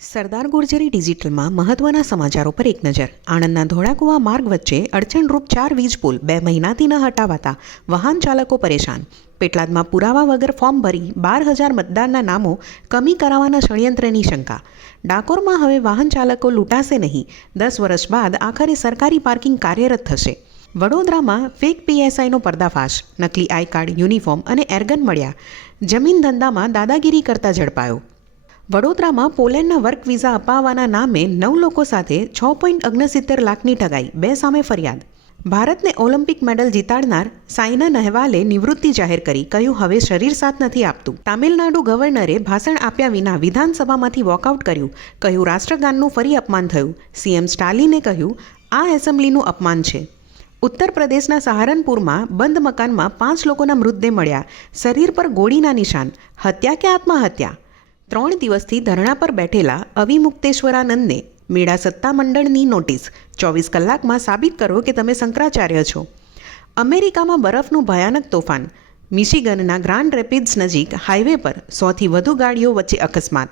સરદાર ગુર્જરી ડિજિટલમાં મહત્વના સમાચારો પર એક નજર. આણંદના ધોળાકુવા માર્ગ વચ્ચે અડચણરૂપ 4 વીજ પુલ 2 મહિનાથી ન હટાવાતા વાહન ચાલકો પરેશાન. પેટલાદમાં પુરાવા વગર ફોર્મ ભરી 12,000 મતદારના નામો કમી કરાવવાના ષડયંત્રની શંકા. ડાકોરમાં હવે વાહન ચાલકો લૂંટાશે નહીં. 10 વર્ષ બાદ આખરે સરકારી પાર્કિંગ કાર્યરત થશે. વડોદરામાં ફેક પીએસઆઈનો પર્દાફાશ. નકલી આઈ કાર્ડ, યુનિફોર્મ અને એરગન મળ્યા. જમીન ધંધામાં દાદાગીરી કરતા ઝડપાયો. વડોદરામાં પોલેન્ડના વર્ક વિઝા અપાવવાના નામે 9 લોકો સાથે 6.69 લાખની ઠગાઈ, 2 સામે ફરિયાદ. ભારતને ઓલિમ્પિક મેડલ જીતાડનાર સાઇના નહેવાલે નિવૃત્તિ જાહેર કરી. કહ્યું, હવે શરીર સાથ નથી આપતું. તામિલનાડુ ગવર્નરે ભાષણ આપ્યા વિના વિધાનસભામાંથી વોકઆઉટ કર્યું. કહ્યું, રાષ્ટ્રગાનનું ફરી અપમાન થયું. સીએમ સ્ટાલિને કહ્યું, આ એસેમ્બલીનું અપમાન છે. ઉત્તર પ્રદેશના સહારનપુરમાં બંધ મકાનમાં 5 લોકોના મૃતદેહ મળ્યા. શરીર પર ગોળીના નિશાન. હત્યા કે આત્મહત્યા? 3 દિવસથી ધરણા પર બેઠેલા અવિમુક્તેશ્વરાનંદને મેળા સત્તા મંડળની નોટિસ. 24 કલાકમાં સાબિત કરો કે તમે શંકરાચાર્ય છો. અમેરિકામાં બરફનું ભયાનક તોફાન. મિશિગનના ગ્રાન્ડ રેપિડ્સ નજીક હાઈવે પર 100થી વધુ ગાડીઓ વચ્ચે અકસ્માત.